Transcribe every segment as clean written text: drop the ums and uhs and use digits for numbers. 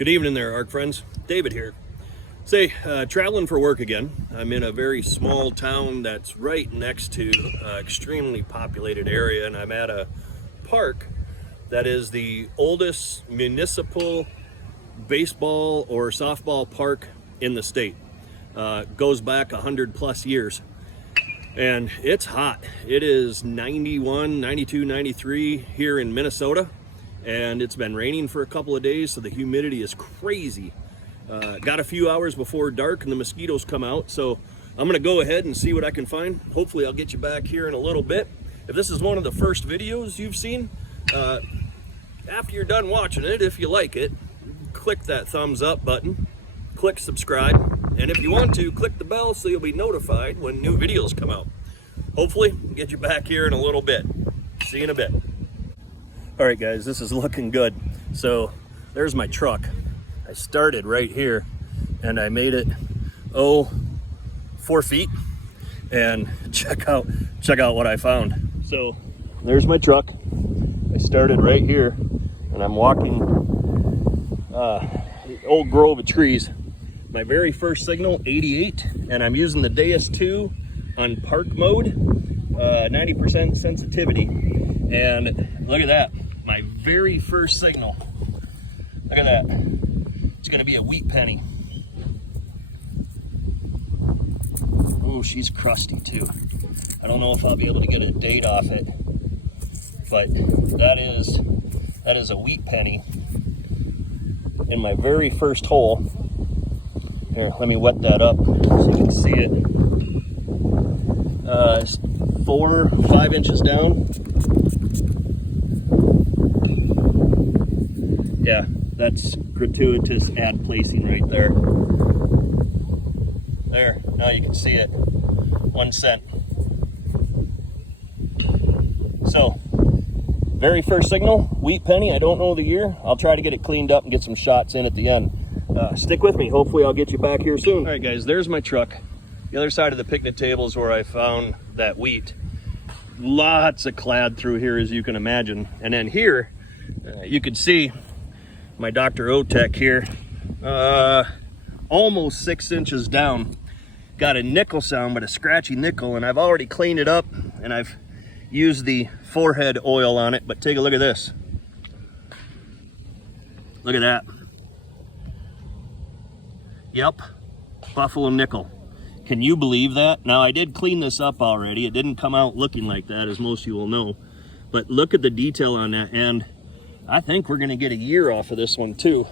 Good evening there, ARC friends. David here. Say, traveling for work again. I'm in a very small town that's right next to an extremely populated area, and I'm at a park that is the oldest municipal baseball or softball park in the state. Goes back 100+ years. And it's hot. It is 91, 92, 93 here in Minnesota. And it's been raining for a couple of days, so the humidity is crazy. Got a few hours before dark and the mosquitoes come out, so I'm gonna go ahead and see what I can find. Hopefully I'll get you back here in a little bit. If this is one of the first videos you've seen, after you're done watching it, if you like it, click that thumbs up button, click subscribe, and if you want to, click the bell so you'll be notified when new videos come out. Hopefully I'll get you back here in a little bit. See you in a bit. All right guys, this is looking good. So there's my truck. I started right here and I made it 4 feet, and check out what I found. So there's my truck. I started right here and I'm walking the old grove of trees. My very first signal, 88, and I'm using the Deus 2 on park mode, 90% sensitivity. And look at that. My very first signal. Look at that. It's gonna be a wheat penny. Oh, she's crusty too. I don't know if I'll be able to get a date off it, but that is a wheat penny in my very first hole. Here, let me wet that up so you can see it. It's 4 or 5 inches down. Yeah, that's gratuitous ad placing right there. There, now you can see it. 1 cent. So, very first signal, wheat penny. I don't know the year. I'll try to get it cleaned up and get some shots in at the end. Stick with me. Hopefully I'll get you back here soon. All right guys, there's my truck. The other side of the picnic table is where I found that wheat. Lots of clad through here, as you can imagine. And then here, you can see my Dr. Otech here, almost 6 inches down. Got a nickel sound, but a scratchy nickel, and I've already cleaned it up and I've used the forehead oil on it. But take a look at this. Look at that. Yep, buffalo nickel. Can you believe that? Now I did clean this up already. It didn't come out looking like that, as most of you will know, but look at the detail on that. And I think we're gonna get a year off of this one too.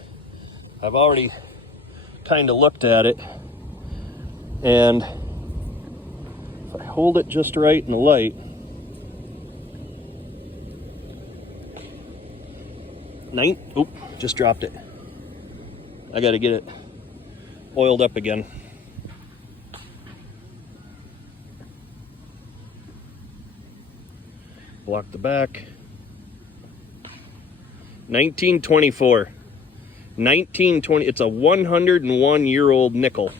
I've already kind of looked at it, and if I hold it just right in the light, oop, just dropped it. I gotta get it oiled up again. Block the back. 1924. 1920. It's a 101-year-old nickel.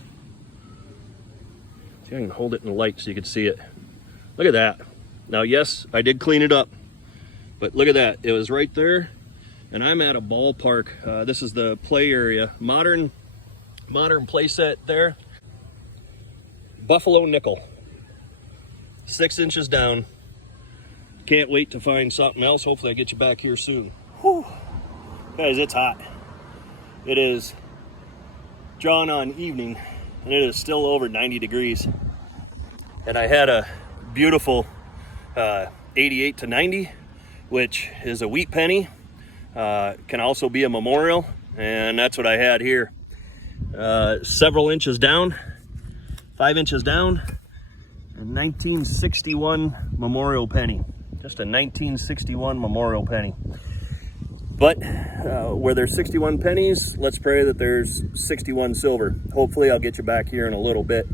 See, I can hold it in the light so you can see it. Look at that. Now, yes, I did clean it up, but look at that. It was right there, and I'm at a ballpark. This is the play area. Modern play set there. Buffalo nickel. 6 inches down. Can't wait to find something else. Hopefully I get you back here soon. Whew. Guys, it's hot. It is drawn on evening, and it is still over 90 degrees. And I had a beautiful 88 to 90, which is a wheat penny. Can also be a memorial, and that's what I had here. Several inches down, 5 inches down, a 1961 memorial penny. Just a 1961 memorial penny. But where there's 61 pennies, let's pray that there's 61 silver. Hopefully I'll get you back here in a little bit.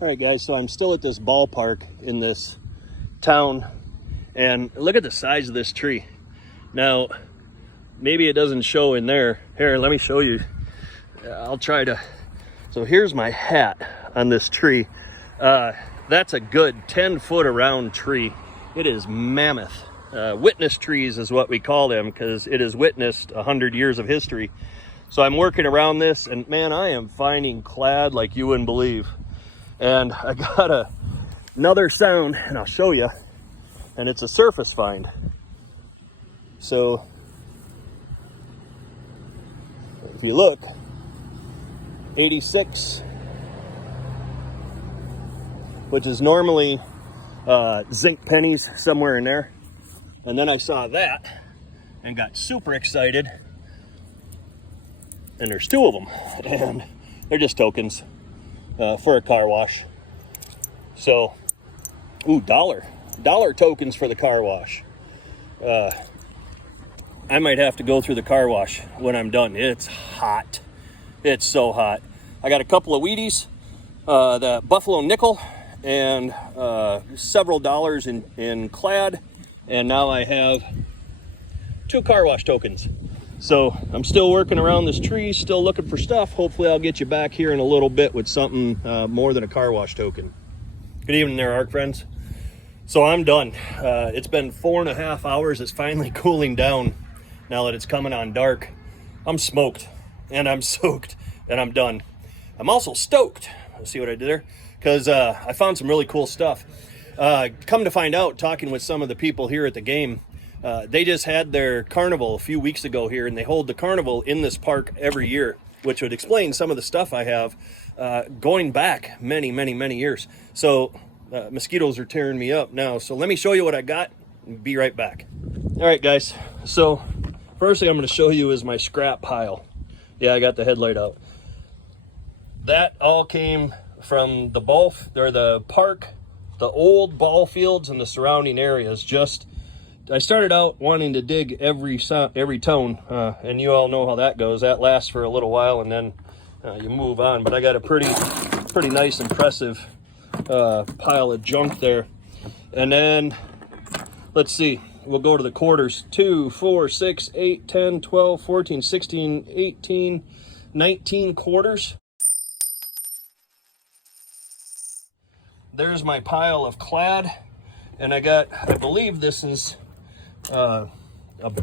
All right guys, so I'm still at this ballpark in this town, and look at the size of this tree. Now, maybe it doesn't show in there. Here, let me show you. I'll try to. So here's my hat on this tree. That's a good 10 foot around tree. It is mammoth. witness trees is what we call them, because it has witnessed 100 years of history. So I'm working around this, and man, I am finding clad like you wouldn't believe. And I got another sound, and I'll show you, and it's a surface find. So if you look, 86, which is normally zinc pennies, somewhere in there. And then I saw that and got super excited. And there's two of them, and they're just tokens for a car wash. So, ooh, dollar tokens for the car wash. I might have to go through the car wash when I'm done. It's hot. It's so hot. I got a couple of Wheaties, the Buffalo Nickel, and several dollars in clad, and now I have 2 car wash tokens. So I'm still working around this tree, still looking for stuff. Hopefully I'll get you back here in a little bit with something more than a car wash token. Good evening there, ARC friends. So I'm done. It's been 4.5 hours. It's finally cooling down now that it's coming on dark. I'm smoked, and I'm soaked, and I'm done. I'm also stoked. Let's see what I did there. Because I found some really cool stuff. Come to find out, talking with some of the people here at the game, they just had their carnival a few weeks ago here, and they hold the carnival in this park every year, which would explain some of the stuff I have going back many, many, many years. So mosquitoes are tearing me up now. So let me show you what I got and be right back. All right, guys. So first thing I'm going to show you is my scrap pile. Yeah, I got the headlight out. That all came from the park, the old ball fields and the surrounding areas. I started out wanting to dig every tone, and you all know how that goes. That lasts for a little while, and then you move on. But I got a pretty nice, impressive pile of junk there. And then, let's see, we'll go to the quarters. 2, 4, 6, 8, 10, 12, 14, 16, 18, 19 quarters. There's my pile of clad, and I believe this is a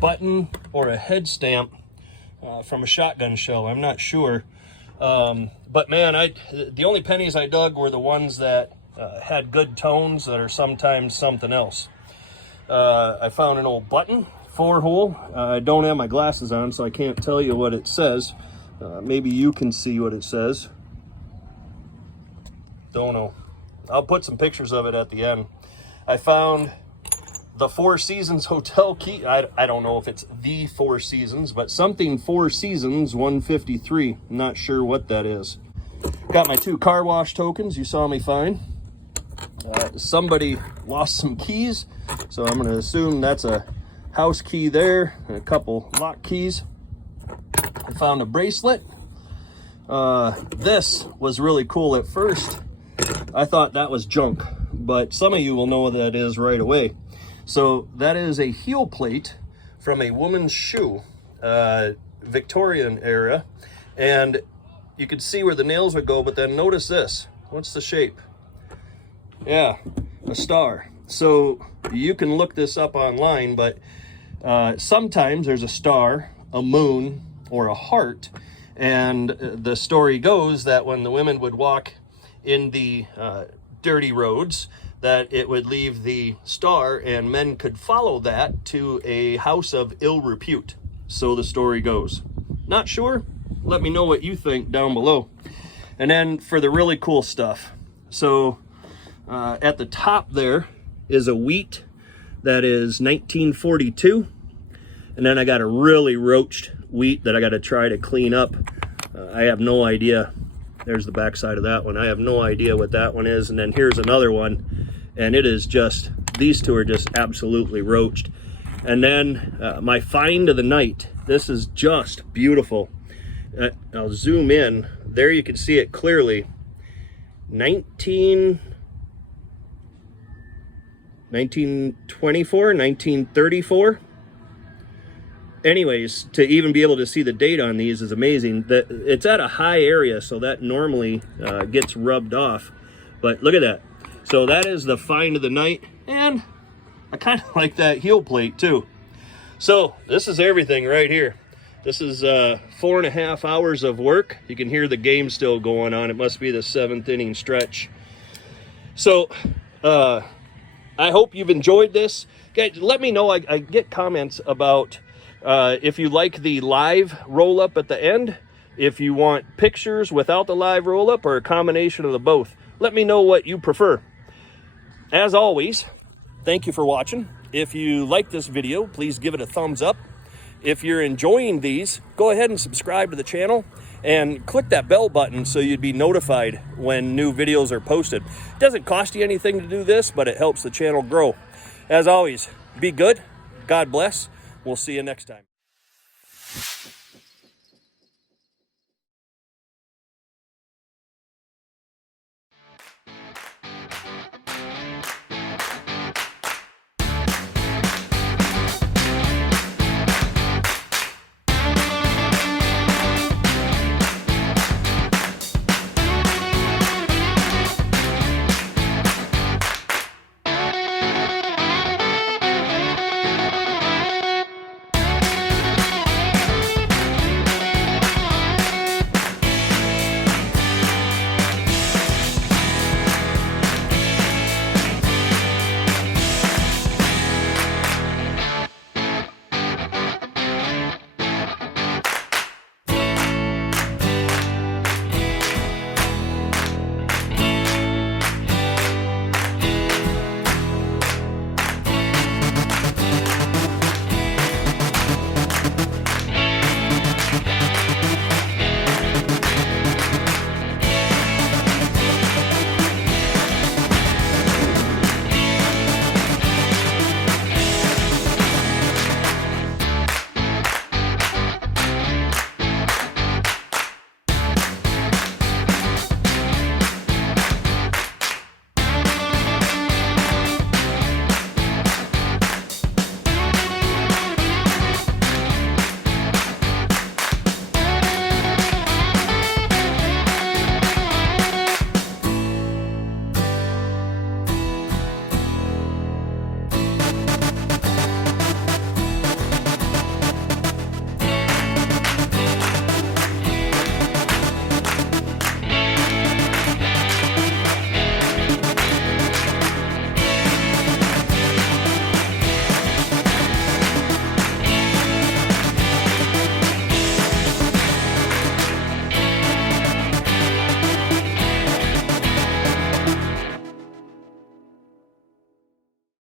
button or a head stamp from a shotgun shell. I'm not sure. But man, the only pennies I dug were the ones that had good tones that are sometimes something else. I found an old button, 4-hole. I don't have my glasses on, so I can't tell you what it says. Maybe you can see what it says. Don't know. I'll put some pictures of it at the end. I found the Four Seasons Hotel key. I don't know if it's the Four Seasons, but something Four Seasons 153. I'm not sure what that is. Got my 2 car wash tokens you saw me find. Somebody lost some keys, so I'm going to assume that's a house key there, and a couple lock keys. I found a bracelet. This was really cool at first. I thought that was junk, but some of you will know what that is right away. So that is a heel plate from a woman's shoe, Victorian era, and you can see where the nails would go, but then notice this. What's the shape? Yeah, a star. So you can look this up online, but sometimes there's a star, a moon, or a heart, and the story goes that when the women would walk in the dirty roads, that it would leave the star, and men could follow that to a house of ill repute. So the story goes. Not sure? Let me know what you think down below. And then for the really cool stuff. So at the top there is a wheat that is 1942. And then I got a really roached wheat that I got to try to clean up. I have no idea. There's the back side of that one. I have no idea what that one is. And then here's another one, and it is just, these two are just absolutely roached. And then my find of the night. This is just beautiful. I'll zoom in. There you can see it clearly. 1924, 1934. Anyways, to even be able to see the date on these is amazing. It's at a high area, so that normally gets rubbed off. But look at that. So that is the find of the night. And I kind of like that heel plate too. So this is everything right here. This is 4.5 hours of work. You can hear the game still going on. It must be the 7th inning stretch. So I hope you've enjoyed this. Guys, let me know. I get comments about if you like the live roll-up at the end, if you want pictures without the live roll-up, or a combination of the both. Let me know what you prefer. As always, thank you for watching. If you like this video, please give it a thumbs up. If you're enjoying these, go ahead and subscribe to the channel and click that bell button so you'd be notified when new videos are posted. It doesn't cost you anything to do this, but it helps the channel grow. As always, be good. God bless. We'll see you next time.